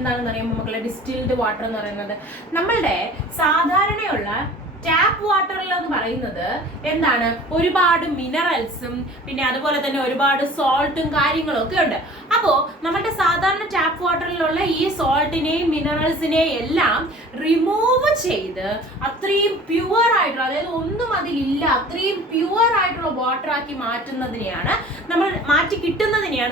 എന്താണെന്ന് അറിയുമ്പോൾ മക്കളെ ഡിസ്റ്റിൽഡ് വാട്ടർ എന്ന് പറയുന്നത് നമ്മളുടെ സാധാരണയുള്ള ടാപ്പ് വാട്ടറിൽ എന്ന് പറയുന്നത് എന്താണ്, ഒരുപാട് മിനറൽസും പിന്നെ അതുപോലെ തന്നെ ഒരുപാട് സോൾട്ടും കാര്യങ്ങളും ഒക്കെ ഉണ്ട്. അപ്പോൾ നമ്മുടെ സാധാരണ ടാപ്പ് വാട്ടറിലുള്ള ഈ സോൾട്ടിനെയും മിനറൽസിനെയും എല്ലാം റിമൂവ് ചെയ്ത് അത്രയും പ്യുവർ ആയിട്ടുള്ള, അതായത് ഒന്നും അതിലില്ല, അത്രയും പ്യുവർ ആയിട്ടുള്ള വാട്ടർ ആക്കി മാറ്റുന്നതിനെയാണ്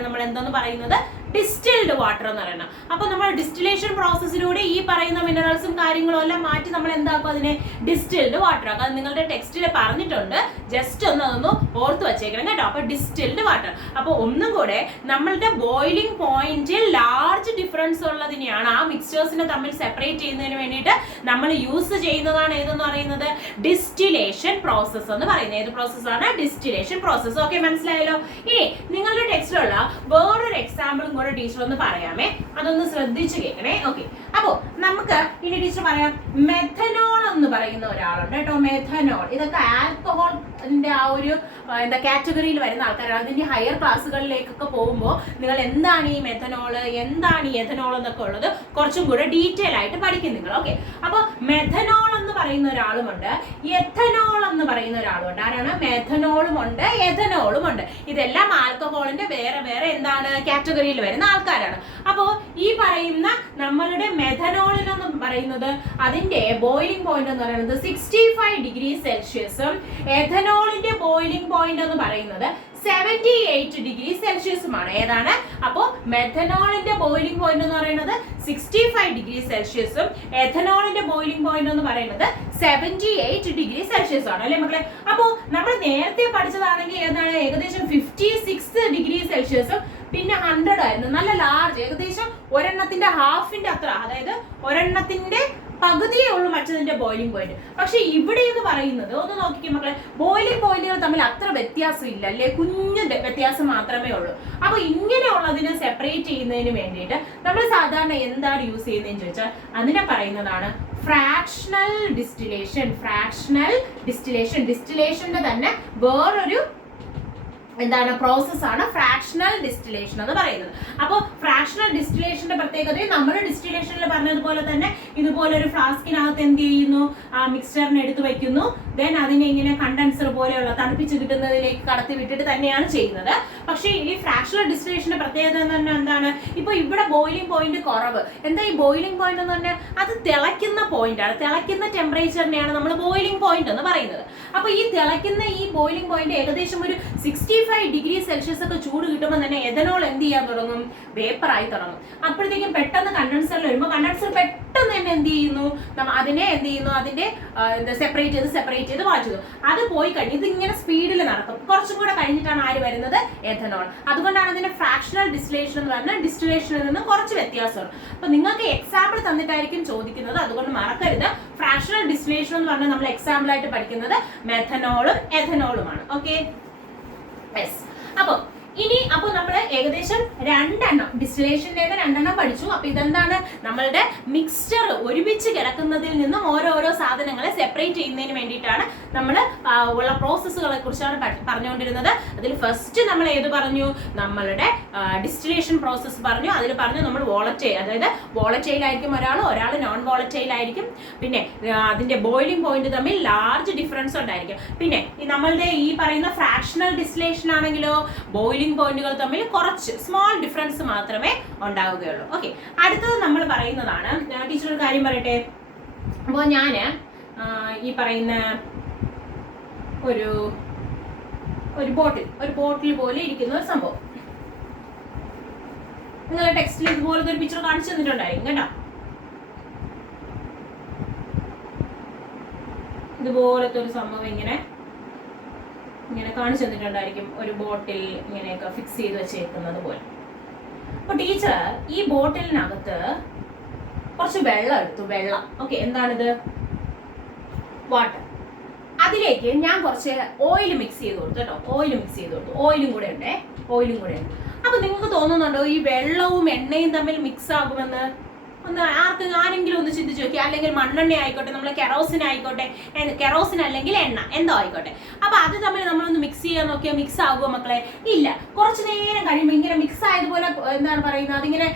നമ്മൾ എന്തെന്ന് പറയുന്നത്, ഡിസ്റ്റിൽഡ് വാട്ടർ എന്ന് പറയുന്നത്. അപ്പൊ നമ്മൾ ഡിസ്റ്റിലേഷൻ പ്രോസസ്സിലൂടെ ഈ പറയുന്ന മിനറൽസും കാര്യങ്ങളും എല്ലാം മാറ്റി നമ്മൾ എന്താക്കും, അതിനെ ഡിസ്റ്റിൽഡ് വാട്ടർ ആക്കും. അത് നിങ്ങളുടെ ടെക്സ്റ്റിൽ പറഞ്ഞിട്ടുണ്ട്, ജസ്റ്റ് ഒന്ന് അതൊന്ന് ഓർത്ത് വെച്ചേക്കണം കേട്ടോ. അപ്പൊ ഡിസ്റ്റിൽഡ് വാട്ടർ. അപ്പൊ ഒന്നും കൂടെ നമ്മളുടെ ബോയിലിംഗ് പോയിന്റിൽ ലാർജ് ഡിഫറൻസ് ഉള്ളതിനെയാണ്, ആ മിക്സ്ചേഴ്സിനെ തമ്മിൽ സെപ്പറേറ്റ് ചെയ്യുന്നതിന് വേണ്ടിയിട്ട് നമ്മൾ യൂസ് ചെയ്യുന്നതാണ് ഏതെന്ന് പറയുന്നത്, ഡിസ്റ്റിലേഷൻ പ്രോസസ് എന്ന് പറയുന്നത്. ഏത് പ്രോസസ്സാണ്? Distillation process. ഓക്കെ, മനസ്സിലായല്ലോ. ഇനി നിങ്ങളുടെ ടെക്സ്റ്റിലുള്ള വേറൊരു എക്സാമ്പിളും കൂടെ ടീച്ചർ ഒന്ന് പറയാമേ, അതൊന്ന് ശ്രദ്ധിച്ച് കേൾക്കണേ. ഓക്കെ, അപ്പോ നമുക്ക് ഇനി ടീച്ചർ പറയാം, മെഥനോൾ എന്ന് പറയുന്ന ഒരാളുണ്ട് കേട്ടോ. മെഥനോൾ, ഇതൊക്കെ ആൽക്കഹോളിന്റെ ആ ഒരു കാറ്റഗറിയിൽ വരുന്ന ആൾക്കാരാണ്. അതിന്റെ ഹയർ ക്ലാസ്സുകളിലേക്കൊക്കെ പോകുമ്പോൾ നിങ്ങൾ എന്താണ് ഈ മെഥനോള്, എന്താണ് ഈ എഥനോൾ എന്നൊക്കെ ഉള്ളത് കുറച്ചും കൂടെ ഡീറ്റെയിൽ ആയിട്ട് പഠിക്കും നിങ്ങൾ. ഓക്കെ, അപ്പൊ മെഥനോൾ എന്ന് പറയുന്ന ഒരാളുമുണ്ട്, എഥനോൾ എന്ന് പറയുന്ന ഒരാളുമുണ്ട്. ആരാണ്? മെഥനോളും ഉണ്ട്, എഥനോളും ഉണ്ട്. ഇതെല്ലാം ആൽക്കഹോളിന്റെ വേറെ വേറെ എന്താണ് കാറ്റഗറിയിൽ വരുന്ന ആൾക്കാരാണ്. അപ്പോ ഈ പറയുന്ന നമ്മളുടെ മെഥനോളിൽ എന്ന് പറയുന്നത് അതിന്റെ ബോയിലിംഗ് പോയിന്റ് എന്ന് പറയുന്നത് 65 ഡിഗ്രി സെൽഷ്യസും എഥനോളിന്റെ ബോയിലിംഗ് പോയിന്റ് എന്ന് പറയുന്നത് 78 ഡിഗ്രി സെൽഷ്യസുമാണ്. ഏതാണ്? അപ്പോ മെഥനോളിന്റെ ബോയിലിംഗ് പോയിന്റ് എന്ന് പറയുന്നത് 65 ഡിഗ്രി സെൽഷ്യസും എഥനോളിന്റെ ബോയിലിംഗ് പോയിന്റ് എന്ന് പറയുന്നത് 78 ഡിഗ്രി സെൽഷ്യസ് ആണ്, അല്ലെ മക്കളെ? അപ്പോ നമ്മൾ നേരത്തെ പഠിച്ചതാണെങ്കിൽ ഏതാണ്, ഏകദേശം 56 ഡിഗ്രി സെൽഷ്യസും പിന്നെ 100 ആയിരുന്നു. നല്ല ലാർജ്, ഏകദേശം ഒരെണ്ണത്തിന്റെ ഹാഫിന്റെ അത്ര, അതായത് ഒരെണ്ണത്തിന്റെ പകുതിയേ ഉള്ളൂ മറ്റതിന്റെ ബോയിലിംഗ് പോയിന്റ്. പക്ഷെ ഇവിടെ എന്ന് പറയുന്നത് ഒന്ന് നോക്കിക്കേ മക്കളെ, ബോയിലിംഗ് പോയിന്റുകൾ തമ്മിൽ അത്ര വ്യത്യാസം ഇല്ല, അല്ലെ? കുഞ്ഞു വ്യത്യാസം മാത്രമേ ഉള്ളൂ. അപ്പൊ ഇങ്ങനെയുള്ളതിനെ സെപ്പറേറ്റ് ചെയ്യുന്നതിന് വേണ്ടിയിട്ട് നമ്മൾ സാധാരണ എന്താണ് യൂസ് ചെയ്യുന്നതെന്ന് ചോദിച്ചാൽ അതിനെ പറയുന്നതാണ് ഫ്രാക്ഷണൽ ഡിസ്റ്റിലേഷൻ. ഫ്രാക്ഷണൽ ഡിസ്റ്റിലേഷൻ, ഡിസ്റ്റിലേഷന്റെ തന്നെ വേറൊരു എന്താണ് പ്രോസസ്സാണ് ഫ്രാക്ഷണൽ ഡിസ്റ്റിലേഷൻ എന്ന് പറയുന്നത്. അപ്പോൾ ഫ്രാക്ഷണൽ ഡിസ്റ്റിലേഷന്റെ പ്രത്യേകത നമ്മൾ ഡിസ്റ്റിലേഷനിൽ പറഞ്ഞതുപോലെ തന്നെ ഇതുപോലെ ഒരു ഫ്ലാസ്കിനകത്ത് എന്ത് ചെയ്യുന്നു, ആ മിക്സ്ചറിനെ എടുത്ത് വെക്കുന്നു, ദെൻ അതിനെ ഇങ്ങനെ കണ്ടൻസർ പോലെയുള്ള തണുപ്പിച്ച് കിട്ടുന്നതിലേക്ക് കടത്തി വിട്ടിട്ട് തന്നെയാണ് ചെയ്യുന്നത്. പക്ഷേ ഈ ഫ്രാക്ഷണൽ ഡിസ്റ്റിലേഷന്റെ പ്രത്യേകത തന്നെ എന്താണ്, ഇപ്പൊ ഇവിടെ ബോയിലിംഗ് പോയിന്റ് കുറവ്. എന്താ ഈ ബോയിലിംഗ് പോയിന്റ് എന്ന് പറഞ്ഞാൽ അത് തിളയ്ക്കുന്ന പോയിന്റ് ആണ്, തിളയ്ക്കുന്ന ടെമ്പറേച്ചറിനെയാണ് നമ്മൾ ബോയിലിംഗ് പോയിന്റ് എന്ന് പറയുന്നത്. അപ്പൊ ഈ തിളയ്ക്കുന്ന ഈ ബോയിലിംഗ് പോയിന്റ് ഏകദേശം ഒരു 65 ഡിഗ്രി സെൽഷ്യസ് ഒക്കെ ചൂട് കിട്ടുമ്പോൾ തന്നെ എഥനോൾ എന്ത് ചെയ്യാൻ തുടങ്ങും, വേപ്പർ ആയി തുടങ്ങും. അപ്പോഴത്തേക്കും പെട്ടെന്ന് കണ്ടൻസറിൽ വരുമ്പോൾ കണ്ടൻസർ പെട്ടെന്ന് തന്നെ എന്ത് ചെയ്യുന്നു, അതിനെ എന്ത് ചെയ്യുന്നു, അതിന്റെ സെപ്പറേറ്റ് ചെയ്ത് മാറ്റുന്നു. അത് പോയി കഴിഞ്ഞ് ഇതിങ്ങനെ സ്പീഡിൽ നടക്കും. കുറച്ചും കൂടെ കഴിഞ്ഞിട്ടാണ് ആര് വരുന്നത്, എഥനോൾ. അതുകൊണ്ടാണ് അതിന്റെ ഫ്രാക്ഷണൽ ഡിസ്റ്റിലേഷൻ എന്ന് പറഞ്ഞാൽ ഡിസ്റ്റിലേഷനിൽ നിന്നും കുറച്ച് വ്യത്യാസമാണ്. അപ്പൊ നിങ്ങൾക്ക് എക്സാമ്പിൾ തന്നിട്ടായിരിക്കും ചോദിക്കുന്നത്, അതുകൊണ്ട് മറക്കരുത്. ഫ്രാക്ഷണൽ ഡിസ്റ്റിലേഷൻ എന്ന് പറഞ്ഞാൽ നമ്മൾ എക്സാമ്പിൾ ആയിട്ട് പഠിക്കുന്നത് മെഥനോളും എഥനോളുമാണ്. ഓക്കെ, അപ്പൊ നമ്മൾ ഏകദേശം 2 ഡിസ്റ്റിലേഷൻ്റെ 2 പഠിച്ചു. അപ്പൊ ഇതെന്താണ്, നമ്മളുടെ മിക്സ്ചർ ഒരുമിച്ച് കിടക്കുന്നതിൽ നിന്നും ഓരോരോ സാധനങ്ങളെ സെപ്പറേറ്റ് ചെയ്യുന്നതിന് വേണ്ടിയിട്ടാണ് നമ്മൾ ഉള്ള പ്രോസസ്സുകളെ കുറിച്ചാണ് പറഞ്ഞുകൊണ്ടിരുന്നത്. അതിൽ ഫസ്റ്റ് നമ്മൾ ഏത് പറഞ്ഞു, നമ്മളുടെ ഡിസ്റ്റിലേഷൻ പ്രോസസ്സ് പറഞ്ഞു. അതിൽ പറഞ്ഞു നമ്മൾ വോളറ്റൈൽ, അതായത് വോളറ്റൈൽ ആയിരിക്കും ഒരാൾ നോൺ വോളറ്റൈൽ ആയിരിക്കും. പിന്നെ അതിന്റെ ബോയിലിംഗ് പോയിന്റ് തമ്മിൽ ലാർജ് ഡിഫറൻസ് ഉണ്ടായിരിക്കും. പിന്നെ നമ്മളുടെ ഈ പറയുന്ന ഫ്രാക്ഷണൽ ഡിസ്റ്റിലേഷൻ ആണെങ്കിലോ ബോയിലിംഗ് പോയിന്റുകൾ തമ്മിൽ കുറച്ച് സ്മോൾ ഡിഫറൻസ് മാത്രമേ ഉണ്ടാവുകയുള്ളൂ. ഓക്കെ, അടുത്തത് നമ്മൾ പറയുന്നതാണ്, ടീച്ചർ ഒരു കാര്യം പറയട്ടെ. അപ്പോൾ ഞാൻ ഈ പറയുന്ന ഒരു ബോട്ടിൽ പോലെ ഇരിക്കുന്ന ഒരു സംഭവം നിങ്ങളുടെ ടെക്സ്റ്റിൽ ഇതുപോലത്തെ ഒരു പിക്ചർ കാണിച്ചു തന്നിട്ടുണ്ടായിരിക്കും കേട്ടോ. ഇതുപോലത്തെ ഒരു സംഭവം ഇങ്ങനെ കാണിച്ചു തന്നിട്ടുണ്ടായിരിക്കും, ഒരു ബോട്ടിൽ ഇങ്ങനെയൊക്കെ ഫിക്സ് ചെയ്ത് വെച്ചേക്കുന്നത് പോലെ. അപ്പൊ ടീച്ചർ ഈ ബോട്ടിലിനകത്ത് കുറച്ച് വെള്ളം എടുത്തു. വെള്ളം, ഓക്കെ, എന്താണിത്, വാട്ടർ. അതിലേക്ക് ഞാൻ കുറച്ച് ഓയിൽ മിക്സ് ചെയ്ത് കൊടുത്തു കേട്ടോ. ഓയിലും കൂടെ ഉണ്ട്. അപ്പൊ നിങ്ങൾക്ക് തോന്നുന്നുണ്ടോ ഈ വെള്ളവും എണ്ണയും തമ്മിൽ മിക്സ് ആകുമെന്ന്? ഒന്ന് ആരെങ്കിലും ഒന്ന് ചിന്തിച്ച് നോക്കി. അല്ലെങ്കിൽ മണ്ണെണ്ണ ആയിക്കോട്ടെ, നമ്മളെ കെറോസിൻ ആയിക്കോട്ടെ, കെറോസിൻ അല്ലെങ്കിൽ എണ്ണ എന്തോ ആയിക്കോട്ടെ. അപ്പൊ അത് തമ്മിൽ നമ്മളൊന്ന് മിക്സ് ചെയ്യാൻ നോക്കിയാൽ മിക്സ് ആകുമോ മക്കളെ? ഇല്ല. കുറച്ച് നേരം കഴിയുമ്പോൾ ഇങ്ങനെ മിക്സ് ആയതുപോലെ എന്താണ് പറയുന്നത്, അതിങ്ങനെ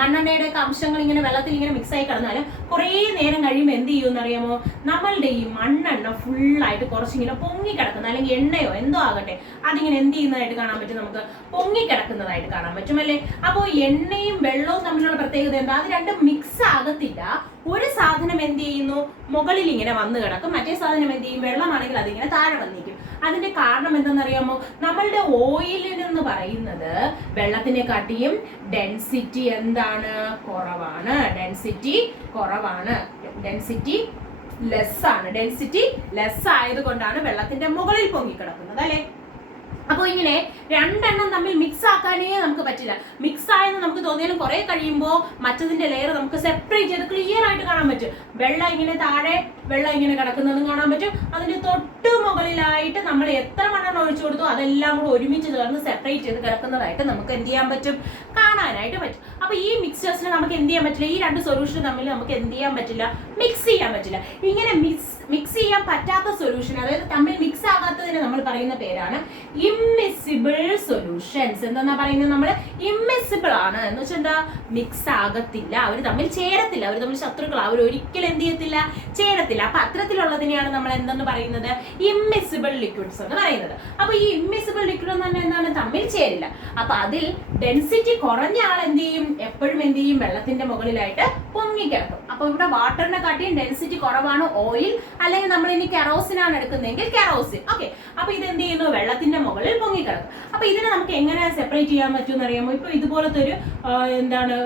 മണ്ണെണ്ണയുടെ ഒക്കെ അംശങ്ങൾ ഇങ്ങനെ വെള്ളത്തിൽ ഇങ്ങനെ മിക്സ് ആയി കിടന്നാലും കുറേ നേരം കഴിയുമ്പോൾ എന്ത് ചെയ്യുമെന്ന് അറിയാമോ? നമ്മളുടെ ഈ മണ്ണെണ്ണ ഫുള്ളായിട്ട് കുറച്ചിങ്ങനെ പൊങ്ങിക്കിടക്കുന്ന, അല്ലെങ്കിൽ എണ്ണയോ എന്തോ ആകട്ടെ, അതിങ്ങനെ എന്ത് ചെയ്യുന്നതായിട്ട് കാണാൻ പറ്റും? നമുക്ക് പൊങ്ങിക്കിടക്കുന്നതായിട്ട് കാണാൻ പറ്റും അല്ലേ? അപ്പോൾ എണ്ണയും വെള്ളവും തമ്മിലുള്ള പ്രത്യേകത എന്താ? അത് രണ്ടും മിക്സ് ആകത്തില്ല. ഒരു സാധനം എന്ത് ചെയ്യുന്നു? മുകളിൽ ഇങ്ങനെ വന്ന് കിടക്കും, മറ്റേ സാധനം എന്ത് ചെയ്യും? വെള്ളമാണെങ്കിൽ അതിങ്ങനെ താഴെ വന്നിരിക്കും. അതിന്റെ കാരണം എന്താണെന്നറിയാമോ? നമ്മളുടെ ഓയിലെന്ന് പറയുന്നത് വെള്ളത്തിനെക്കാട്ടിയും ഡെൻസിറ്റി എന്താണ്? കുറവാണ്. ഡെൻസിറ്റി കുറവാണ്. ഡെൻസിറ്റി ലെസ് ആണ്. ഡെൻസിറ്റി ലെസ് ആയതുകൊണ്ടാണ് വെള്ളത്തിന്റെ മുകളിൽ പൊങ്ങിക്കിടക്കുന്നത് അല്ലെ? അപ്പോൾ ഇങ്ങനെ രണ്ടെണ്ണം തമ്മിൽ മിക്സ് ആക്കാനേ നമുക്ക് പറ്റില്ല. മിക്സ് ആയെന്ന് നമുക്ക് തോന്നിയാലും കുറെ കഴിയുമ്പോൾ മറ്റതിന്റെ ലെയർ നമുക്ക് സെപ്പറേറ്റ് ചെയ്ത് ക്ലിയർ ആയിട്ട് കാണാൻ പറ്റും. വെള്ളം ഇങ്ങനെ താഴെ, വെള്ളം ഇങ്ങനെ കിടക്കുന്നതും കാണാൻ പറ്റും. അതിന്റെ തൊട്ട് മുകളിലായിട്ട് നമ്മൾ എത്ര മണ്ണെണ്ണ ഒഴിച്ചു കൊടുത്തോ അതെല്ലാം കൂടെ ഒരുമിച്ച് ചേർന്ന് സെപ്പറേറ്റ് ചെയ്ത് കിടക്കുന്നതായിട്ട് നമുക്ക് എന്ത് ചെയ്യാൻ പറ്റും? കാണാനായിട്ട് പറ്റും. അപ്പൊ ഈ മിക്സ്ചേഴ്സിനെ നമുക്ക് എന്ത് ചെയ്യാൻ പറ്റില്ല? ഈ രണ്ട് സൊല്യൂഷൻ തമ്മിൽ നമുക്ക് എന്ത് ചെയ്യാൻ പറ്റില്ല? മിക്സ് ചെയ്യാൻ പറ്റില്ല. ഇങ്ങനെ മിക്സ് ചെയ്യാൻ പറ്റാത്ത സൊല്യൂഷൻ, അതായത് തമ്മിൽ മിക്സ് ആകാത്തതിന് നമ്മൾ പറയുന്ന പേരാണ് ഇമ്മിസിബിൾ സൊല്യൂഷൻസ്. എന്താ പറയുന്നത്? നമ്മൾ ഇമ്മിസിബിൾ ആണ് എന്ന് വെച്ചാൽ എന്താ? മിക്സ് ആകത്തില്ല, അവർ തമ്മിൽ ചേരത്തില്ല, അവർ തമ്മിൽ ശത്രുക്കളാണ്, അവർ ഒരിക്കലും എന്ത് ചെയ്യത്തില്ല? ചേരത്തില്ല. അപ്പൊ അത്തരത്തിലുള്ളതിനെയാണ് നമ്മൾ എന്തെന്ന് പറയുന്നത്? ഇമ്മിസിബിൾ ലിക്വിഡ്സ് എന്ന് പറയുന്നത്. അപ്പൊ ഈ ഇമ്മിസിബിൾ ലിക്വിഡ് എന്ന് പറഞ്ഞാൽ എന്താണ്? തമ്മിൽ ചേരില്ല. അപ്പൊ അതിൽ ഡെൻസിറ്റി കുറഞ്ഞ ആൾ എന്ത് ചെയ്യും? എപ്പോഴും എന്ത് ചെയ്യും? വെള്ളത്തിന്റെ മുകളിലായിട്ട് പൊങ്ങിക്കിടക്കും. അപ്പൊ ഇവിടെ വാട്ടറിനെ കാട്ടിയും ഡെൻസിറ്റി കുറവാണ് ഓയിൽ, അല്ലെങ്കിൽ നമ്മൾ ഇനി കെറോസിൻ ആണ് എടുക്കുന്നതെങ്കിൽ കെറോസിൻ. ഓക്കെ, അപ്പൊ ഇത് എന്ത് ചെയ്യുന്നു? വെള്ളത്തിന്റെ മുകളിൽ പൊങ്ങിക്കിടക്കും. അപ്പൊ ഇതിനെ നമുക്ക് എങ്ങനെ സെപ്പറേറ്റ് ചെയ്യാൻ പറ്റുമെന്ന് അറിയാമോ? ഇപ്പൊ ഇതുപോലത്തെ ഒരു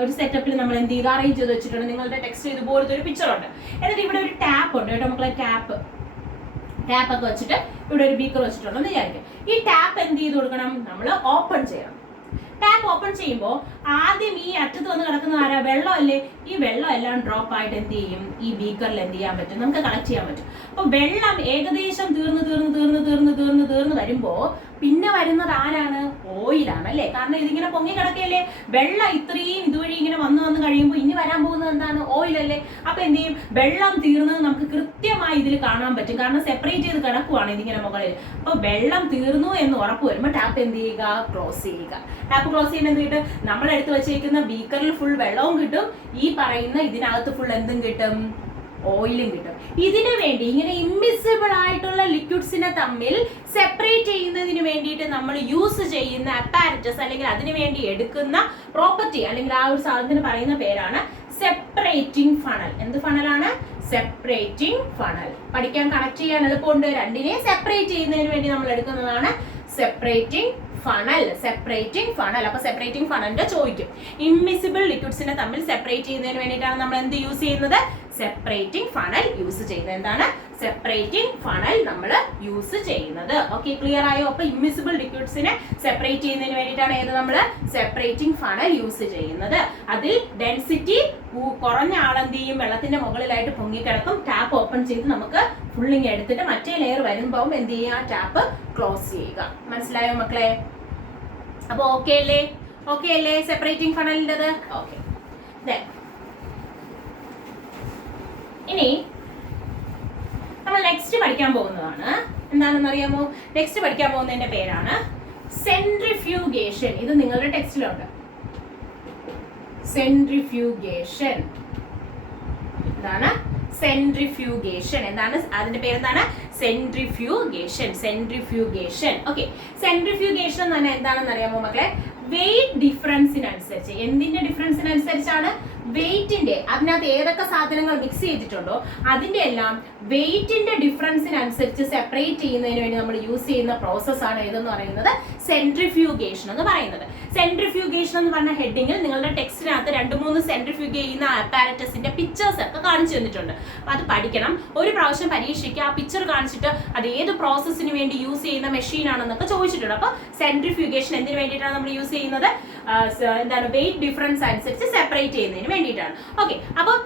ഒരു സെറ്റപ്പിൽ നമ്മൾ എന്ത് ചെയ്ത് അറേഞ്ച് ചെയ്ത് വെച്ചിട്ടുണ്ട്. നിങ്ങളുടെ ടെക്സ്റ്റ് ഇതുപോലത്തെ ഒരു പിക്ചർ ഉണ്ട്. എന്നിട്ട് ഇവിടെ ഒരു ടാപ്പ് ഉണ്ട് കേട്ടോ മക്കളെ. ടാപ്പ് ഒക്കെ വെച്ചിട്ട് ഇവിടെ ഒരു ബീക്കർ വെച്ചിട്ടുണ്ടെന്ന് വിചാരിക്കും. ഈ ടാപ്പ് എന്ത് ചെയ്ത് കൊടുക്കണം? നമ്മൾ ഓപ്പൺ ചെയ്യണം. ടാപ്പ് ഓപ്പൺ ചെയ്യുമ്പോൾ ആദ്യം ഈ അറ്റത്ത് വന്ന് കിടക്കുന്ന ആരാ? വെള്ളം അല്ലേ? ഈ വെള്ളം എല്ലാം ഡ്രോപ്പ് ആയിട്ട് എന്ത് ചെയ്യും? ഈ ബീക്കറിൽ എന്ത് ചെയ്യാൻ പറ്റും? നമുക്ക് കളക്ട് ചെയ്യാൻ പറ്റും. അപ്പൊ വെള്ളം ഏകദേശം തീർന്ന് വരുമ്പോ പിന്നെ വരുന്നത് ആരാണ്? ഓയിലാണ് അല്ലേ? കാരണം ഇതിങ്ങനെ പൊങ്ങി കിടക്കല്ലേ. വെള്ളം ഇത്രയും ഇതുവഴി ഇങ്ങനെ വന്ന് കഴിയുമ്പോൾ ഇനി വരാൻ പോകുന്നത് എന്താണ്? ഓയിലല്ലേ. അപ്പൊ എന്ത് ചെയ്യും? വെള്ളം തീർന്നത് നമുക്ക് കൃത്യമായി ഇതിൽ കാണാൻ പറ്റും. കാരണം സെപ്പറേറ്റ് ചെയ്ത് കിടക്കുവാണ് ഇതിങ്ങനെ മുകളിൽ. അപ്പൊ വെള്ളം തീർന്നു എന്ന് ഉറപ്പ് വരുമ്പോൾ ടാപ്പ് എന്ത് ചെയ്യുക? ക്ലോസ് ചെയ്യുക. ടാപ്പ് ക്ലോസ് ചെയ്യുമ്പോൾ എന്ത് കിട്ടും? നമ്മൾ എടുത്ത് വെച്ചിരിക്കുന്ന ബീക്കറിൽ ഫുൾ വെള്ളവും കിട്ടും, ഈ പറയുന്ന ഇതിനകത്ത് ഫുൾ എന്തും കിട്ടും? ഓയിലും കിട്ടും. ഇതിനു വേണ്ടി ഇങ്ങനെ ഇമ്മിസിബിൾ ആയിട്ടുള്ള ലിക്വിഡ്സിനെ തമ്മിൽ സെപ്പറേറ്റ് ചെയ്യുന്നതിന് വേണ്ടിയിട്ട് നമ്മൾ യൂസ് ചെയ്യുന്ന അപ്പാരറ്റസ്, അല്ലെങ്കിൽ അതിനു വേണ്ടി എടുക്കുന്ന പ്രോപ്പർട്ടി, അല്ലെങ്കിൽ ആ ഒരു സാധനത്തിന് പറയുന്ന പേരാണ് സെപ്പറേറ്റിംഗ് ഫണൽ. എന്ത് ഫണലാണ്? Separating funnel. പഠിക്കാൻ കണക്ട് ചെയ്യാൻ എളുപ്പമുണ്ട്. രണ്ടിനെ സെപ്പറേറ്റ് ചെയ്യുന്നതിന് വേണ്ടി നമ്മൾ എടുക്കുന്നതാണ് സെപ്പറേറ്റിംഗ് ഫണൽ. Separating funnel. അപ്പൊ സെപ്പറേറ്റിംഗ് ഫണലിന്റെ ചോദിക്കും. ഇമ്മിസിബിൾ ലിക്വിഡ്സിനെ തമ്മിൽ സെപ്പറേറ്റ് ചെയ്യുന്നതിന് വേണ്ടിയിട്ടാണ് നമ്മൾ എന്ത് യൂസ് ചെയ്യുന്നത്? സെപ്പറേറ്റിംഗ് ഫണൽ യൂസ് ചെയ്യുന്നത്. എന്താണ്? സെപ്പറേറ്റിംഗ് ഫണൽ നമ്മൾ യൂസ് ചെയ്യുന്നത്. ഓക്കെ, ക്ലിയർ ആയോ? അപ്പൊ ഇമ്മിസിബിൾ ലിക്വിഡ്സിനെ സെപ്പറേറ്റ് ചെയ്യുന്നതിന് വേണ്ടിയിട്ടാണ് ഏത് നമ്മൾ സെപ്പറേറ്റിംഗ് ഫണൽ യൂസ് ചെയ്യുന്നത്. അതിൽ ഡെൻസിറ്റി കുറഞ്ഞ ആളെന്ത് ചെയ്യും? വെള്ളത്തിന്റെ മുകളിലായിട്ട് പൊങ്ങിക്കിടക്കും. ടാപ്പ് ഓപ്പൺ ചെയ്ത് നമുക്ക് ഫുള്ളിങ് എടുത്തിട്ട് മറ്റേ ലെയർ വരുമ്പോൾ എന്ത് ചെയ്യുക? ടാപ്പ് ക്ലോസ് ചെയ്യുക. മനസ്സിലായോ മക്കളെ? അപ്പൊ ഓക്കെ അല്ലേ? ഓക്കെ അല്ലേ സെപ്പറേറ്റിംഗ് ഫണലിൻ്റെത്? ഓക്കെ. ഇനി നമ്മൾ നെക്സ്റ്റ് പഠിക്കാൻ പോകുന്നതാണ് എന്താണെന്ന് അറിയാമോ? നെക്സ്റ്റ് പഠിക്കാൻ പോകുന്നതിന്റെ പേരാണ് സെൻട്രിഫ്യൂഗേഷൻ. ഇത് നിങ്ങളുടെ ടെക്സ്റ്റിലുണ്ട്. സെൻട്രിഫ്യൂഗേഷൻ. എന്താണ് സെൻട്രിഫ്യൂഗേഷൻ? എന്താണ് അതിന്റെ പേരെന്താണ്? സെൻട്രിഫ്യൂഗേഷൻ. സെൻട്രിഫ്യൂഗേഷൻ. ഓക്കെ, സെൻട്രിഫ്യൂഗേഷൻ എന്ന് പറഞ്ഞാൽ എന്താണെന്ന് അറിയാമോ മക്കളെ? വെയിറ്റ് ഡിഫറൻസിനനുസരിച്ച്. എന്തിന്റെ ഡിഫറൻസിനനുസരിച്ചാണ്? വെയിറ്റിന്റെ. അതിനകത്ത് ഏതൊക്കെ സാധനങ്ങൾ മിക്സ് ചെയ്തിട്ടുണ്ടോ അതിന്റെ എല്ലാം വെയിറ്റിന്റെ ഡിഫറൻസിനനുസരിച്ച് സെപ്പറേറ്റ് ചെയ്യുന്നതിന് വേണ്ടി നമ്മൾ യൂസ് ചെയ്യുന്ന പ്രോസസ് ആണ് ഏതെന്ന് പറയുന്നത്? സെൻട്രിഫ്യൂഗേഷൻ എന്ന് പറയുന്നത്. സെൻട്രിഫ്യൂഗേഷൻ എന്ന് പറഞ്ഞ ഹെഡിങ്ങിൽ നിങ്ങളുടെ ടെക്സ്റ്റിനകത്ത് 2-3 സെൻട്രിഫ്യൂഗ് ചെയ്യുന്ന അപ്പാരറ്റസിന്റെ പിക്ചേഴ്സ് ഒക്കെ കാണിച്ചു തന്നിട്ടുണ്ട്. അപ്പൊ അത് പഠിക്കണം. ഒരു പ്രാവശ്യം പരീക്ഷയ്ക്ക് ആ പിക്ചർ കാണിച്ചിട്ട് അത് ഏത് പ്രോസസ്സിന് വേണ്ടി യൂസ് ചെയ്യുന്ന മെഷീൻ ആണെന്നൊക്കെ ചോദിച്ചിട്ടുണ്ട്. അപ്പൊ സെൻട്രിഫ്യൂഗേഷൻ എന്തിനു വേണ്ടിയിട്ടാണ് നമ്മൾ യൂസ് ചെയ്യുന്നത്? എന്താണ്? വെയിറ്റ് ഡിഫറൻസ് അനുസരിച്ച് സെപ്പറേറ്റ് ചെയ്യുന്നതിന് വേണ്ടിയിട്ടാണ്. ഓക്കെ, അപ്പം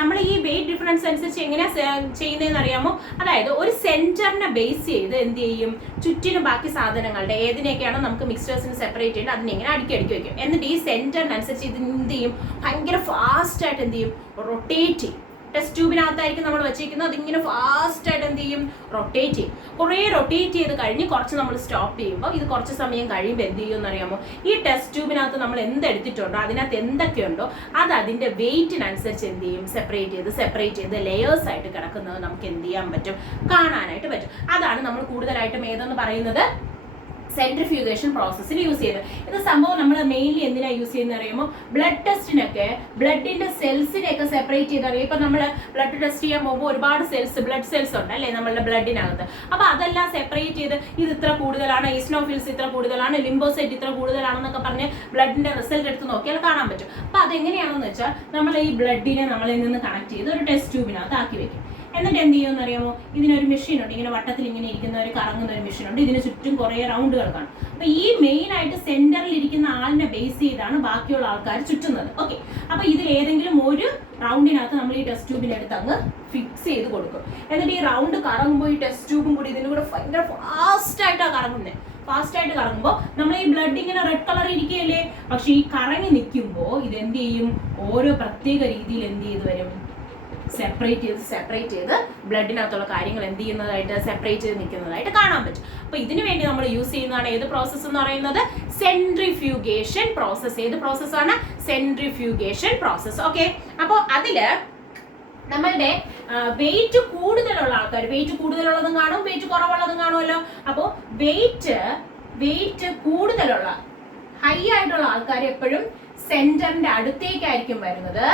നമ്മൾ ഈ വെയിറ്റ് ഡിഫറൻസ് അനുസരിച്ച് എങ്ങനെയാണ് ചെയ്യുന്നതെന്ന് അറിയാമോ? അതായത് ഒരു സെന്ററിനെ ബേസ് ചെയ്ത് എന്ത് ചെയ്യും, ചുറ്റിനും ബാക്കി സാധനങ്ങളുടെ ഏതിനെയൊക്കെയാണോ നമുക്ക് മിക്സ്ചേഴ്സിന് സെപ്പറേറ്റ് ചെയ്യേണ്ടത് അതിനെ ഇങ്ങനെ അടുക്കി വയ്ക്കും. എന്നിട്ട് ഈ സെന്ററിനനുസരിച്ച് ഇത് എന്ത് ചെയ്യും, ഭയങ്കര ഫാസ്റ്റ് ആയിട്ട് എന്ത് ചെയ്യും, റൊട്ടേറ്റ് ചെയ്യും. ടെസ്റ്റ് ട്യൂബിനകത്തായിരിക്കും നമ്മൾ വെച്ചിരിക്കുന്നത്. അതിങ്ങനെ ഫാസ്റ്റ് ആയിട്ട് എന്ത് ചെയ്യും, റൊട്ടേറ്റ് ചെയ്യും. കുറേ റൊട്ടേറ്റ് ചെയ്ത് കഴിഞ്ഞ് കുറച്ച് നമ്മൾ സ്റ്റോപ്പ് ചെയ്യുമ്പോൾ ഇത് കുറച്ച് സമയം കഴിയുമ്പോൾ എന്ത് ചെയ്യുമെന്ന് അറിയാമോ, ഈ ടെസ്റ്റ് ട്യൂബിനകത്ത് നമ്മൾ എന്തെടുത്തിട്ടുണ്ടോ അതിനകത്ത് എന്തൊക്കെയുണ്ടോ അത് അതിൻ്റെ വെയിറ്റിനനുസരിച്ച് എന്ത് ചെയ്യും, സെപ്പറേറ്റ് ചെയ്ത് ലെയേഴ്സ് ആയിട്ട് കിടക്കുന്നത് നമുക്ക് എന്ത് ചെയ്യാൻ പറ്റും, കാണാനായിട്ട് പറ്റും. അതാണ് നമ്മൾ കൂടുതലായിട്ടും ഏതെന്ന് പറയുന്നത് സെൻട്രിഫ്യൂഗേഷൻ പ്രോസസ്സിന് യൂസ് ചെയ്യുന്നത്. ഇത് സംഭവം നമ്മൾ മെയിൻലി എന്തിനാണ് യൂസ് ചെയ്യുന്നത് അറിയുമ്പോൾ, ബ്ലഡ് ടെസ്റ്റിനൊക്കെ ബ്ലഡിന്റെ സെൽസിനെയൊക്കെ സെപ്പറേറ്റ് ചെയ്ത് അറിയാം. ഇപ്പൊ നമ്മൾ ബ്ലഡ് ടെസ്റ്റ് ചെയ്യാൻ പോകുമ്പോൾ ഒരുപാട് ബ്ലഡ് സെൽസ് ഉണ്ട് അല്ലേ നമ്മളുടെ ബ്ലഡിനകത്ത്. അപ്പൊ അതെല്ലാം സെപ്പറേറ്റ് ചെയ്ത് ഇത് ഇത്ര കൂടുതലാണ്, ഈസ്നോഫിൽസ് ഇത്ര കൂടുതലാണ്, ലിംബോസൈറ്റ് ഇത്ര കൂടുതലാണെന്നൊക്കെ പറഞ്ഞ് ബ്ലഡിന്റെ റിസൾട്ട് എടുത്ത് നോക്കിയാൽ കാണാൻ പറ്റും. അപ്പൊ അതെങ്ങനെയാണെന്ന് വെച്ചാൽ നമ്മൾ ഈ ബ്ലഡിനെ നമ്മളിൽ നിന്ന് കണക്ട് ചെയ്ത് ഒരു ടെസ്റ്റ് ട്യൂബിനകത്ത് ആക്കി വെക്കും. എന്നിട്ട് എന്ത് ചെയ്യുമെന്ന് അറിയാമോ, ഇതിനൊരു മെഷീൻ ഉണ്ട്, ഇങ്ങനെ വട്ടത്തിൽ ഇങ്ങനെ ഇരിക്കുന്ന ഒരു കറങ്ങുന്ന ഒരു മെഷീൻ ഉണ്ട്. ഇതിന് ചുറ്റും കുറേ റൗണ്ടുകൾ കാണും. അപ്പൊ ഈ മെയിൻ ആയിട്ട് സെന്ററിൽ ഇരിക്കുന്ന ആളിനെ ബേസ് ചെയ്താണ് ബാക്കിയുള്ള ആൾക്കാർ ചുറ്റുന്നത്. ഓക്കെ, അപ്പൊ ഇതിൽ ഏതെങ്കിലും ഒരു റൗണ്ടിനകത്ത് നമ്മൾ ഈ ടെസ്റ്റ് ട്യൂബിനെടുത്ത് അങ്ങ് ഫിക്സ് ചെയ്ത് കൊടുക്കും. എന്നിട്ട് ഈ റൗണ്ട് കറങ്ങുമ്പോൾ ഈ ടെസ്റ്റ് ട്യൂബും കൂടി ഇതിനും കൂടെ ഭയങ്കര ഫാസ്റ്റ് ആയിട്ടാണ് കറങ്ങുന്നത്. ഫാസ്റ്റ് ആയിട്ട് കറങ്ങുമ്പോൾ നമ്മൾ ഈ ബ്ലഡ് ഇങ്ങനെ റെഡ് കളർ ഇരിക്കുകയല്ലേ, പക്ഷെ ഈ കറങ്ങി നിൽക്കുമ്പോൾ ഇത് എന്ത് ചെയ്യും, ഓരോ പ്രത്യേക രീതിയിൽ എന്ത് ചെയ്ത് വരും, സെപ്പറേറ്റ് ചെയ്ത് ബ്ലഡിനകത്തുള്ള കാര്യങ്ങൾ എന്ത് ചെയ്യുന്നതായിട്ട് സെപ്പറേറ്റ് ചെയ്ത് നിൽക്കുന്നതായിട്ട് കാണാൻ പറ്റും. അപ്പൊ ഇതിനു വേണ്ടി നമ്മൾ യൂസ് ചെയ്യുന്നതാണ് ഏത് പ്രോസസ്സ് എന്ന് പറയുന്നത്, സെൻട്രിഫ്യൂഗേഷൻ പ്രോസസ്സ്. ഏത് പ്രോസസ്സാണ്, സെൻട്രിഫ്യൂഗേഷൻ പ്രോസസ്സ്. ഓക്കെ, അപ്പോൾ അതില് നമ്മളുടെ വെയിറ്റ് കൂടുതലുള്ള ആൾക്കാർ, വെയിറ്റ് കൂടുതലുള്ളതും കാണും വെയിറ്റ് കുറവുള്ളതും കാണുമല്ലോ. അപ്പോൾ വെയിറ്റ് കൂടുതലുള്ള ഹൈ ആയിട്ടുള്ള ആൾക്കാർ എപ്പോഴും സെന്ററിന്റെ അടുത്തേക്കായിരിക്കും വരുന്നത്.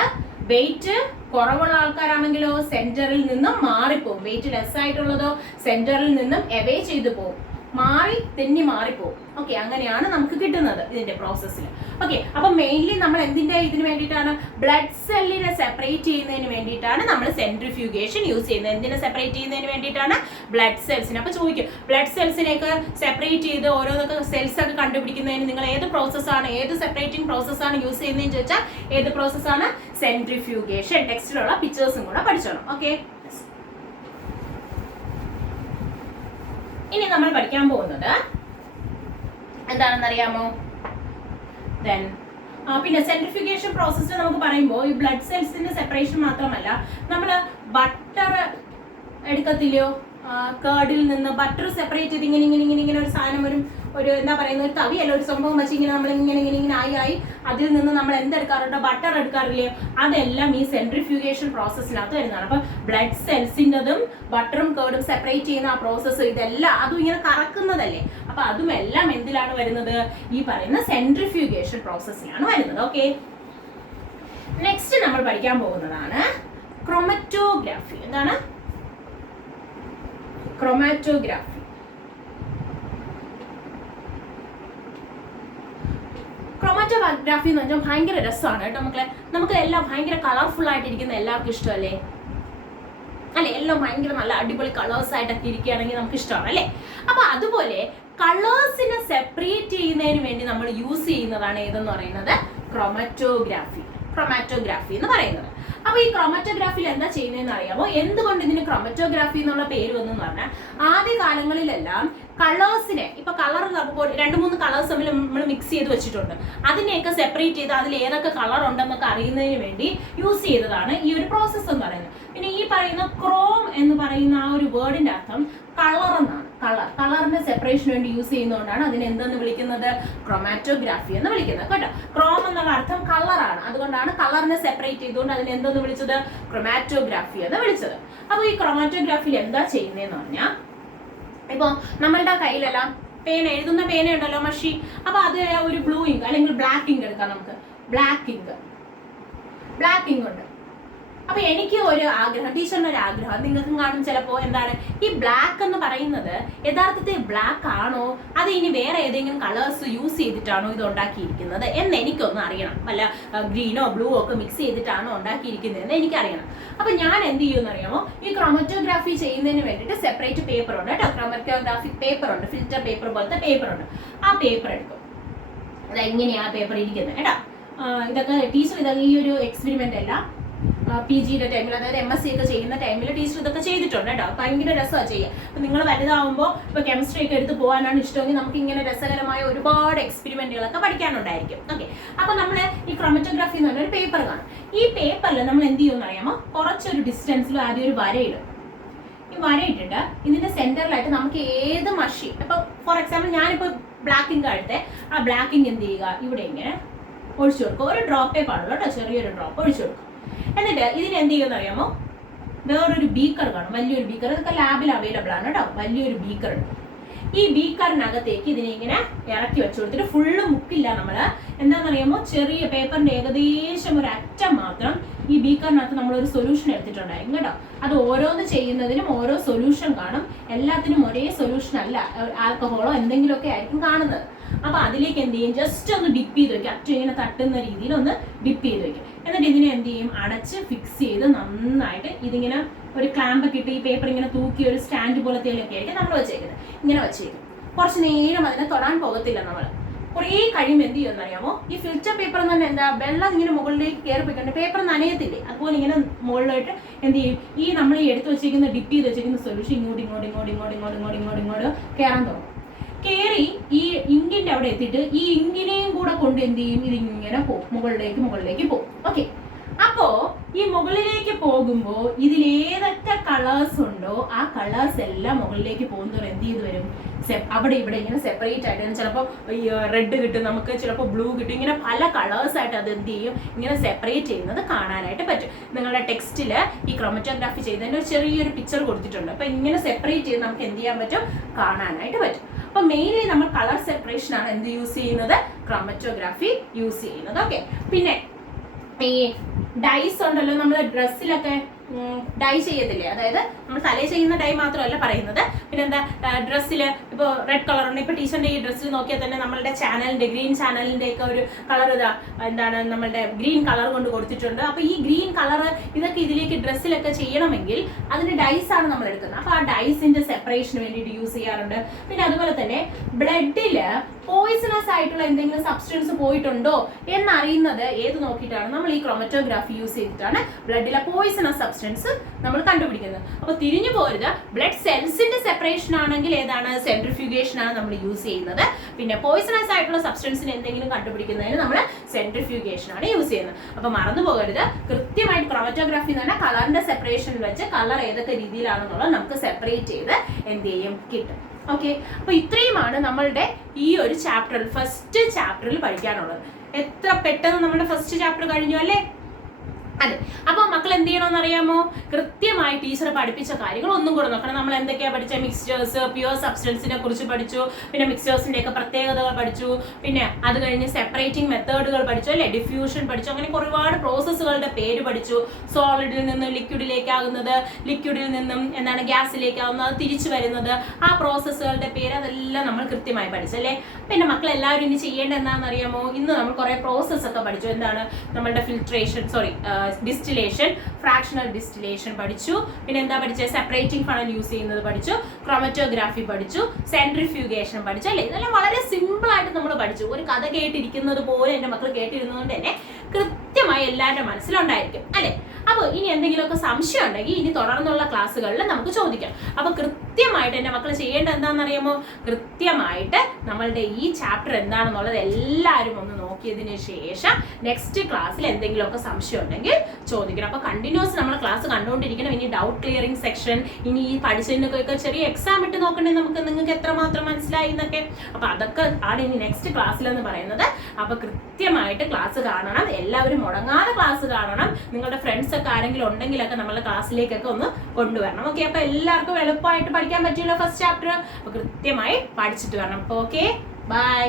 വെയിറ്റ് കുറവുള്ള ആൾക്കാരാണെങ്കിലോ സെന്ററിൽ നിന്നും മാറിപ്പോകും. വെയിറ്റ് ലെസ് ആയിട്ടുള്ളതോ സെന്ററിൽ നിന്നും എവേ ചെയ്തു പോകും, മാറിപ്പോകും. ഓക്കെ, അങ്ങനെയാണ് നമുക്ക് കിട്ടുന്നത് ഇതിന്റെ പ്രോസസ്സിൽ. ഓക്കെ, അപ്പൊ മെയിൻലി നമ്മൾ ഇതിന് വേണ്ടിയിട്ടാണ്, ബ്ലഡ് സെല്ലിനെ സെപ്പറേറ്റ് ചെയ്യുന്നതിന് വേണ്ടിയിട്ടാണ് നമ്മൾ സെൻട്രിഫ്യൂഗേഷൻ യൂസ് ചെയ്യുന്നത്. എന്തിനെ സെപ്പറേറ്റ് ചെയ്യുന്നതിന് വേണ്ടിയിട്ടാണ്, ബ്ലഡ് സെൽസിനെ. അപ്പൊ ചോദിക്കും, ബ്ലഡ് സെൽസിനെയൊക്കെ സെപ്പറേറ്റ് ചെയ്ത് ഓരോന്നൊക്കെ സെൽസ് ഒക്കെ കണ്ടുപിടിക്കുന്നതിന് നിങ്ങൾ ഏത് പ്രോസസ്സാണ്, ഏത് സെപ്പറേറ്റിംഗ് പ്രോസസ്സാണ് യൂസ് ചെയ്യുന്നതെന്ന് ചോദിച്ചാൽ ഏത് പ്രോസസ്സാണ്, സെൻട്രിഫ്യൂഗേഷൻ. ടെക്സ്റ്റിലുള്ള പിക്ചേഴ്സും കൂടെ പഠിച്ചോണം. ഓക്കെ, ഇനി നമ്മൾ പഠിക്കാൻ പോകുന്നത് എന്താണെന്ന് അറിയാമോ, പിന്നെ സെൻട്രിഫ്യൂഗേഷൻ പ്രോസസ്സ് നമുക്ക് പറയുമ്പോൾ ഈ ബ്ലഡ് സെൽസിന്റെ സെപ്പറേഷൻ മാത്രമല്ല, നമ്മൾ ബട്ടർ എടുക്കത്തില്ലയോ, കേർഡിൽ നിന്ന് ബട്ടർ സെപ്പറേറ്റ് ചെയ്ത് ഇങ്ങനെ ഒരു സാധനം ഒരു എന്താ പറയുന്ന ഒരു തവിയല്ല, ഒരു സംഭവം വെച്ച് ഇങ്ങനെ നമ്മൾ ഇങ്ങനെ ആയി അതിൽ നിന്ന് നമ്മൾ എന്തെടുക്കാറുണ്ട്, ബട്ടർ എടുക്കാറില്ലേ, അതെല്ലാം ഈ സെൻട്രിഫ്യൂഗേഷൻ പ്രോസസ്സിനകത്ത് വരുന്നതാണ്. അപ്പൊ ബ്ലഡ് സെൽസിൻ്റെതും ബട്ടറും കേർഡും സെപ്പറേറ്റ് ചെയ്യുന്ന ആ പ്രോസസ്സ് ഇതെല്ലാം അതും ഇങ്ങനെ കറക്കുന്നതല്ലേ. അപ്പൊ അതും എല്ലാം എന്തിലാണ് വരുന്നത്, ഈ പറയുന്ന സെൻട്രിഫ്യൂഗേഷൻ പ്രോസസ്സിലാണ് വരുന്നത്. ഓക്കെ, നെക്സ്റ്റ് നമ്മൾ പഠിക്കാൻ പോകുന്നതാണ് ക്രോമറ്റോഗ്രാഫി. എന്താണ് ക്രോമാറ്റോഗ്രാഫി? ക്രോമാറ്റോഗ്രാഫി എന്ന് പറഞ്ഞാൽ ഭയങ്കര രസമാണ് കേട്ടോ മക്കളെ. നമുക്ക് എല്ലാം ഭയങ്കര കളർഫുൾ ആയിട്ടിരിക്കുന്ന എല്ലാവർക്കും ഇഷ്ടമല്ലേ, എല്ലാം ഭയങ്കര നല്ല അടിപൊളി കളേഴ്സ് ആയിട്ടൊക്കെ ഇരിക്കുകയാണെങ്കിൽ നമുക്ക് ഇഷ്ടമാണ് അല്ലേ. അപ്പൊ അതുപോലെ കളേഴ്സിനെ സെപ്പറേറ്റ് ചെയ്യുന്നതിന് വേണ്ടി നമ്മൾ യൂസ് ചെയ്യുന്നതാണ് ഏതെന്ന് പറയുന്നത്, ക്രോമാറ്റോഗ്രാഫി എന്ന് പറയുന്നത്. അപ്പൊ ഈ ക്രോമാറ്റോഗ്രാഫിയിൽ എന്താ ചെയ്യുന്നതെന്ന് അറിയാമോ, എന്തുകൊണ്ട് ഇതിന് ക്രോമാറ്റോഗ്രാഫി എന്നുള്ള പേര് വന്നു പറഞ്ഞാൽ, ആദ്യ കാലങ്ങളിലെല്ലാം കളേഴ്സിനെ, ഇപ്പൊ കളർ നമുക്ക് 2-3 കളേഴ്സ് തമ്മിൽ നമ്മൾ മിക്സ് ചെയ്ത് വെച്ചിട്ടുണ്ട്, അതിനെയൊക്കെ സെപ്പറേറ്റ് ചെയ്ത് അതിൽ ഏതൊക്കെ കളർ ഉണ്ടെന്നൊക്കെ അറിയുന്നതിന് വേണ്ടി യൂസ് ചെയ്തതാണ് ഈ ഒരു പ്രോസസ്സ് എന്ന് പറയുന്നത്. പിന്നെ ഈ പറയുന്ന ക്രോം എന്ന് പറയുന്ന ആ ഒരു വേർഡിന്റെ അർത്ഥം കളർ എന്നാണ്. കളറിന്റെ സെപ്പറേഷന് വേണ്ടി യൂസ് ചെയ്യുന്നതുകൊണ്ടാണ് അതിനെ എന്തെന്ന് വിളിക്കുന്നത്, ക്രോമാറ്റോഗ്രാഫി എന്ന് വിളിക്കുന്നത് കേട്ടോ. ക്രോം എന്നുള്ള അർത്ഥം കളറാണ്, അതുകൊണ്ടാണ് കളറിനെ സെപ്പറേറ്റ് ചെയ്തുകൊണ്ട് അതിനെ എന്തെന്ന് വിളിച്ചത്, ക്രോമാറ്റോഗ്രാഫി എന്ന് വിളിച്ചത്. അപ്പൊ ഈ ക്രോമാറ്റോഗ്രാഫിയിൽ എന്താ ചെയ്യുന്നതെന്ന് പറഞ്ഞാൽ, ഇപ്പൊ നമ്മളുടെ കയ്യിലെല്ലാം എഴുതുന്ന പേന ഉണ്ടല്ലോ, മഷി. അപ്പൊ അത് ഒരു ബ്ലൂ ഇങ്ക് അല്ലെങ്കിൽ ബ്ലാക്ക് ഇങ്ക് എടുക്കാം. നമുക്ക് ബ്ലാക്ക് ഇങ്ക് ഉണ്ട്. അപ്പൊ എനിക്ക് ഒരു ആഗ്രഹം, ടീച്ചറിന് ഒരു ആഗ്രഹം, നിങ്ങൾക്കും കാണും ചിലപ്പോ, എന്താണ് ഈ ബ്ലാക്ക് എന്ന് പറയുന്നത് യഥാർത്ഥത്തിൽ ബ്ലാക്ക് ആണോ, അത് ഇനി വേറെ ഏതെങ്കിലും കളേഴ്സ് യൂസ് ചെയ്തിട്ടാണോ ഇത് ഉണ്ടാക്കിയിരിക്കുന്നത് എന്ന് എനിക്കൊന്ന് അറിയണം. വല്ല ഗ്രീനോ ബ്ലൂ ഒക്കെ മിക്സ് ചെയ്തിട്ടാണോ ഉണ്ടാക്കിയിരിക്കുന്നതെന്ന് എനിക്കറിയണം. അപ്പൊ ഞാൻ എന്ത് ചെയ്യുമെന്ന് അറിയാമോ, ഈ ക്രോമാറ്റോഗ്രാഫി ചെയ്യുന്നതിന് വേണ്ടിയിട്ട് സെപ്പറേറ്റ് പേപ്പർ ഉണ്ട് കേട്ടോ, ക്രോമാറ്റോഗ്രാഫിക് പേപ്പർ ഉണ്ട്, ഫിൽറ്റർ പേപ്പർ പോലത്തെ പേപ്പർ ഉണ്ട്. ആ പേപ്പർ എടുക്കും, അതെങ്ങനെയാ പേപ്പർ ഇരിക്കുന്നത് കേട്ടോ. ഇതൊക്കെ ടീച്ചർ ഇതൊക്കെ ഈ ഒരു എക്സ്പെരിമെന്റ് എല്ലാം PGയുടെ ടൈമിൽ, അതായത് MSc ഒക്കെ ചെയ്യുന്ന ടൈമിൽ ടീച്ചർ ഇതൊക്കെ ചെയ്തിട്ടുണ്ട് കേട്ടോ. ഭയങ്കര രസമാണ് ചെയ്യുക. അപ്പം നിങ്ങൾ വലുതാവുമ്പോൾ ഇപ്പോൾ കെമിസ്ട്രി ഒക്കെ എടുത്ത് പോകാനാണ് ഇഷ്ടമെങ്കിൽ നമുക്ക് ഇങ്ങനെ രസകരമായ ഒരുപാട് എക്സ്പെരിമെന്റുകളൊക്കെ പഠിക്കാനുണ്ടായിരിക്കും. ഓക്കെ, അപ്പോൾ നമ്മൾ ഈ ക്രോമറ്റോഗ്രാഫി എന്ന് പറഞ്ഞൊരു പേപ്പർ കാണും. ഈ പേപ്പറിൽ നമ്മൾ എന്ത് ചെയ്യുമെന്ന് അറിയാമോ, കുറച്ചൊരു ഡിസ്റ്റൻസിൽ ആദ്യം ഒരു വരയിടും. ഈ വരയിട്ടിട്ട് ഇതിന്റെ സെന്ററിലായിട്ട് നമുക്ക് ഏത് മഷി, ഇപ്പോൾ ഫോർ എക്സാമ്പിൾ ഞാനിപ്പോൾ ബ്ലാക്ക് ഇങ്ക് എടുത്തെ, ആ ബ്ലാക്ക് ഇങ്ക് എന്ത് ചെയ്യുക, ഇവിടെ ഇങ്ങനെ ഒഴിച്ചു കൊടുക്കുക. ഒരു ഡ്രോപ്പേ പാടുള്ളൂ കേട്ടോ, ചെറിയൊരു ഡ്രോപ്പ് ഒഴിച്ചു കൊടുക്കുക. എന്നിട്ട് ഇതിന് എന്ത് ചെയ്യുമെന്ന് അറിയാമോ, വേറൊരു ബീക്കർ കാണും, വലിയൊരു ബീക്കർ. ഇതൊക്കെ ലാബിൽ അവൈലബിൾ ആണ് കേട്ടോ. വലിയൊരു ബീക്കർ ഉണ്ട്. ഈ ബീക്കറിനകത്തേക്ക് ഇതിനെ ഇങ്ങനെ ഇറക്കി വെച്ചു കൊടുത്തിട്ട് ഫുള്ള് മുക്കില്ല നമ്മൾ. എന്താണെന്നറിയാമോ, ചെറിയ പേപ്പറിന്റെ ഏകദേശം ഒരു അറ്റം മാത്രം ഈ ബീക്കറിനകത്ത് നമ്മളൊരു സൊല്യൂഷൻ എടുത്തിട്ടുണ്ടായിരിക്കും കേട്ടോ. അത് ഓരോന്ന് ചെയ്യുന്നതിനും ഓരോ സൊല്യൂഷൻ കാണും. എല്ലാത്തിനും ഒരേ സൊല്യൂഷൻ അല്ല, ആൽക്കഹോളോ എന്തെങ്കിലുമൊക്കെ ആയിരിക്കും കാണുന്നത്. അപ്പൊ അതിലേക്ക് എന്ത് ചെയ്യും, ജസ്റ്റ് ഒന്ന് ഡിപ്പ് ചെയ്ത് വെക്കും. അറ്റം ഇങ്ങനെ തട്ടുന്ന രീതിയിൽ ഒന്ന് ഡിപ്പ് ചെയ്ത് വെക്കും. എന്നിട്ട് ഇതിനെ എന്ത് ചെയ്യും, അടച്ച് ഫിക്സ് ചെയ്ത് നന്നായിട്ട് ഇതിങ്ങനെ ഒരു ക്ലാമ്പൊക്കെ ഇട്ട് ഈ പേപ്പർ ഇങ്ങനെ തൂക്കി ഒരു സ്റ്റാൻഡ് പോലത്തേലൊക്കെ ആയിരിക്കും നമ്മൾ വെച്ചേക്കുന്നത്. ഇങ്ങനെ വെച്ചേക്കും. കുറച്ച് നേരം അതിനെ തൊടാൻ പോകത്തില്ല നമ്മൾ. കുറേ കഴിയുമ്പോൾ എന്ത് ചെയ്യുമെന്ന് അറിയാമോ, ഈ ഫിൽറ്റർ പേപ്പർ എന്ന് പറഞ്ഞാൽ എന്താ, വെള്ളം ഇങ്ങനെ മുകളിലേക്ക് കയറി പോയിട്ടുണ്ട്, പേപ്പർ നനയത്തില്ലേ, അതുപോലെ ഇങ്ങനെ മുകളിലായിട്ട് എന്ത് ചെയ്യും, ഈ നമ്മൾ ഈ എടുത്ത് വെച്ചിരിക്കുന്ന ഡിപ്പ് ചെയ്ത് വെച്ചിരിക്കുന്ന സൊല്യൂഷൻ ഇങ്ങോട്ട് ഇങ്ങോട്ട് ഇങ്ങോട്ട് ഇങ്ങോട്ട് ഇങ്ങോട്ട് ഇങ്ങോട്ട് ഇങ്ങോട്ട് ഇങ്ങോട്ട് കയറാൻ തുടങ്ങും. കയറി ഈ ഇങ്കിന്റെ അവിടെ എത്തിയിട്ട് ഈ ഇങ്കിനെയും കൂടെ കൊണ്ട് എന്ത് ചെയ്യും, ഇതിങ്ങനെ പോകും, മുകളിലേക്ക് പോകും. ഓക്കെ, അപ്പോ ഈ മുകളിലേക്ക് പോകുമ്പോ ഇതിലേതൊക്കെ കളേഴ്സ് ഉണ്ടോ ആ കളേഴ്സ് എല്ലാം മുകളിലേക്ക് പോകുന്നതോടെ എന്ത് ചെയ്ത് വരും, അവിടെ ഇവിടെ ഇങ്ങനെ സെപ്പറേറ്റ് ആയിട്ട്, ചിലപ്പോൾ റെഡ് കിട്ടും നമുക്ക്, ചിലപ്പോൾ ബ്ലൂ കിട്ടും, ഇങ്ങനെ പല കളേഴ്സ് ആയിട്ട് അത് എന്ത് ചെയ്യും, ഇങ്ങനെ സെപ്പറേറ്റ് ചെയ്യുന്നത് കാണാനായിട്ട് പറ്റും. നിങ്ങളുടെ ടെക്സ്റ്റിൽ ഈ ക്രോമറ്റോഗ്രാഫി ചെയ്തതിന് ഒരു ചെറിയൊരു പിക്ചർ കൊടുത്തിട്ടുണ്ട്. അപ്പൊ ഇങ്ങനെ സെപ്പറേറ്റ് ചെയ്ത് നമുക്ക് എന്ത് ചെയ്യാൻ പറ്റും, കാണാനായിട്ട് പറ്റും. അപ്പൊ മെയിൻലി നമ്മൾ കളർ സെപ്പറേഷൻ ആണ് എന്ത് യൂസ് ചെയ്യുന്നത്, ക്രോമറ്റോഗ്രാഫി യൂസ് ചെയ്യുന്നത്. ഓക്കെ, പിന്നെ ഈ ഡൈസ് ഉണ്ടല്ലോ, നമ്മൾ ഡ്രസ്സിലൊക്കെ ഡൈ ചെയ്യത്തില്ലേ, അതായത് നമ്മൾ തലയിൽ ചെയ്യുന്ന ഡൈ മാത്രമല്ല പറയുന്നത്, പിന്നെന്താ ഡ്രസ്സിൽ ഇപ്പോൾ റെഡ് കളർ ഉണ്ട്. ഇപ്പോൾ ടീച്ചറിന്റെ ഈ ഡ്രസ്സിൽ നോക്കിയാൽ തന്നെ നമ്മളുടെ ചാനലിന്റെ ഗ്രീൻ ചാനലിന്റെ ഒക്കെ ഒരു കളർ ഇതാ എന്താണ് നമ്മളുടെ ഗ്രീൻ കളർ കൊണ്ട് കൊടുത്തിട്ടുണ്ട്. അപ്പോൾ ഈ ഗ്രീൻ കളർ ഇതൊക്കെ ഇതിലേക്ക് ഡ്രസ്സിലൊക്കെ ചെയ്യണമെങ്കിൽ അതിന് ഡൈസ് ആണ് നമ്മൾ എടുക്കുന്നത്. അപ്പോൾ ആ ഡൈസിന്റെ സെപ്പറേഷന് വേണ്ടിയിട്ട് യൂസ് ചെയ്യാറുണ്ട്. പിന്നെ അതുപോലെ തന്നെ ബ്ലഡില് പോയിസണസ് ആയിട്ടുള്ള എന്തെങ്കിലും സബ്സ്റ്റൻസ് പോയിട്ടുണ്ടോ എന്നറിയുന്നത് ഏത് നോക്കിയിട്ടാണ്, നമ്മൾ ഈ ക്രോമറ്റോഗ്രാഫി യൂസ് ചെയ്തിട്ടാണ് ബ്ലഡിലെ പോയിസണസ് സബ്സ്റ്റൻസ് നമ്മൾ കണ്ടുപിടിക്കുന്നത്. അപ്പൊ തിരിഞ്ഞു പോരുത്, ബ്ലഡ് സെൽസിന്റെ സെപ്പറേഷൻ ആണെങ്കിൽ ഏതാണ്, സെൻട്രിഫ്യൂഗേഷൻ ആണ് നമ്മൾ യൂസ് ചെയ്യുന്നത്. പിന്നെ പോയിസണസ് ആയിട്ടുള്ള സബ്സ്റ്റൻസിന് എന്തെങ്കിലും കണ്ടുപിടിക്കുന്നതിന് നമ്മൾ സെൻട്രിഫ്യൂഗേഷൻ ആണ് യൂസ് ചെയ്യുന്നത്. അപ്പൊ മറന്നു പോകരുത്, കൃത്യമായിട്ട് ക്രോമറ്റോഗ്രാഫി എന്ന് പറഞ്ഞാൽ കളറിന്റെ സെപ്പറേഷൻ വെച്ച് കളർ ഏതൊക്കെ രീതിയിലാണെന്നുള്ളത് നമുക്ക് സെപ്പറേറ്റ് ചെയ്ത് എന്ത് ചെയ്യും, കിട്ടും. ഓക്കെ, അപ്പൊ ഇത്രയുമാണ് നമ്മളുടെ ഈ ഒരു ചാപ്റ്ററിൽ, ഫസ്റ്റ് ചാപ്റ്ററിൽ പഠിക്കാനുള്ളത്. എത്ര പെട്ടെന്ന് നമ്മുടെ ഫസ്റ്റ് ചാപ്റ്റർ കഴിഞ്ഞു അല്ലേ? അതെ. അപ്പോൾ മക്കൾ എന്ത് ചെയ്യണമെന്ന് അറിയാമോ, കൃത്യമായി ടീച്ചർ പഠിപ്പിച്ച കാര്യങ്ങൾ ഒന്നും കൂടെ നോക്കണം. നമ്മൾ എന്തൊക്കെയാണ് പഠിച്ചത്, മിക്സ്ചേഴ്സ്, പ്യുവർ സബ്സ്റ്റൻസിനെ കുറിച്ച് പഠിച്ചു, പിന്നെ മിക്സ്ചേഴ്സിന്റെ ഒക്കെ പ്രത്യേകതകൾ പഠിച്ചു, പിന്നെ അത് കഴിഞ്ഞ് സെപ്പറേറ്റിംഗ് മെത്തേഡുകൾ പഠിച്ചു അല്ലെ, ഡിഫ്യൂഷൻ പഠിച്ചു, അങ്ങനെ ഒരുപാട് പ്രോസസ്സുകളുടെ പേര് പഠിച്ചു. സോളിഡിൽ നിന്ന് ലിക്വിഡിലേക്കാകുന്നത്, ലിക്വിഡിൽ നിന്നും എന്താണ് ഗ്യാസിലേക്കാകുന്നത്, അത് തിരിച്ചു വരുന്നത്, ആ പ്രോസസ്സുകളുടെ പേര് അതെല്ലാം നമ്മൾ കൃത്യമായി പഠിച്ചല്ലേ. പിന്നെ മക്കൾ എല്ലാവരും ഇനി ചെയ്യേണ്ടത് എന്താണെന്ന് അറിയാമോ, ഇന്ന് നമ്മൾ കുറെ പ്രോസസ്സ് ഒക്കെ പഠിച്ചു. എന്താണ് നമ്മളുടെ ഫിൽട്രേഷൻ, ഡിസ്റ്റിലേഷൻ, ഫ്രാക്ഷണൽ ഡിസ്റ്റിലേഷൻ പഠിച്ചു. പിന്നെ എന്താ പഠിച്ചത്, സെപ്പറേറ്റിംഗ് ഫണൽ യൂസ് ചെയ്യുന്നത് പഠിച്ചു, ക്രോമറ്റോഗ്രാഫി പഠിച്ചു, സെൻട്രിഫ്യൂഗേഷൻ പഠിച്ചു അല്ലേ. ഇതെല്ലാം വളരെ സിമ്പിൾ ആയിട്ട് നമ്മൾ പഠിച്ചു. ഒരു കഥ കേട്ടിരിക്കുന്നത് പോലെ എൻ്റെ മക്കൾ കേട്ടിരുന്നതുകൊണ്ട് തന്നെ കൃത്യമായി എല്ലാവരുടെ മനസ്സിലുണ്ടായിരിക്കും അല്ലെ. അപ്പോൾ ഇനി എന്തെങ്കിലുമൊക്കെ സംശയം ഉണ്ടെങ്കിൽ ഇനി തുടർന്നുള്ള ക്ലാസ്സുകളിൽ നമുക്ക് ചോദിക്കാം. അപ്പോൾ കൃത്യമായിട്ട് എൻ്റെ മക്കൾ ചെയ്യേണ്ടത് എന്താണെന്നറിയാമോ, കൃത്യമായിട്ട് നമ്മളുടെ ഈ ചാപ്റ്റർ എന്താണെന്നുള്ളത് എല്ലാവരും ഒന്ന് നോക്കിയതിന് ശേഷം നെക്സ്റ്റ് ക്ലാസ്സിൽ എന്തെങ്കിലുമൊക്കെ സംശയം ഉണ്ടെങ്കിൽ ചോദിക്കണം. അപ്പോൾ കണ്ടിന്യൂസ് നമ്മൾ ക്ലാസ് കണ്ടുകൊണ്ടിരിക്കണം. ഇനി ഡൗട്ട് ക്ലിയറിംഗ് സെക്ഷൻ, ഇനി ഈ പഠിച്ചതിനൊക്കെ ചെറിയ എക്സാം ഇട്ട് നോക്കണേ നമുക്ക്, നിങ്ങൾക്ക് എത്രമാത്രം മനസ്സിലായി എന്നൊക്കെ. അപ്പോൾ അതൊക്കെ ആണ് ഇനി നെക്സ്റ്റ് ക്ലാസ്സിലെന്ന് പറയുന്നത്. അപ്പോൾ കൃത്യമായിട്ട് ക്ലാസ് കാണണം, എല്ലാവരും മുടങ്ങാതെ ക്ലാസ് കാണണം. നിങ്ങളുടെ ഫ്രണ്ട്സ് ഒക്കെ ആരെങ്കിലും ഉണ്ടെങ്കിലൊക്കെ നമ്മളെ ക്ലാസ്സിലേക്കൊക്കെ ഒന്ന് കൊണ്ടുവരണം. ഓക്കെ, അപ്പോൾ എല്ലാവർക്കും എളുപ്പമായിട്ട് പഠിക്കാൻ പറ്റിയല്ലോ ഫസ്റ്റ് ചാപ്റ്റർ. അപ്പോൾ കൃത്യമായി പഠിച്ചിട്ട് വരണം. അപ്പോൾ ഓക്കെ, ബൈ.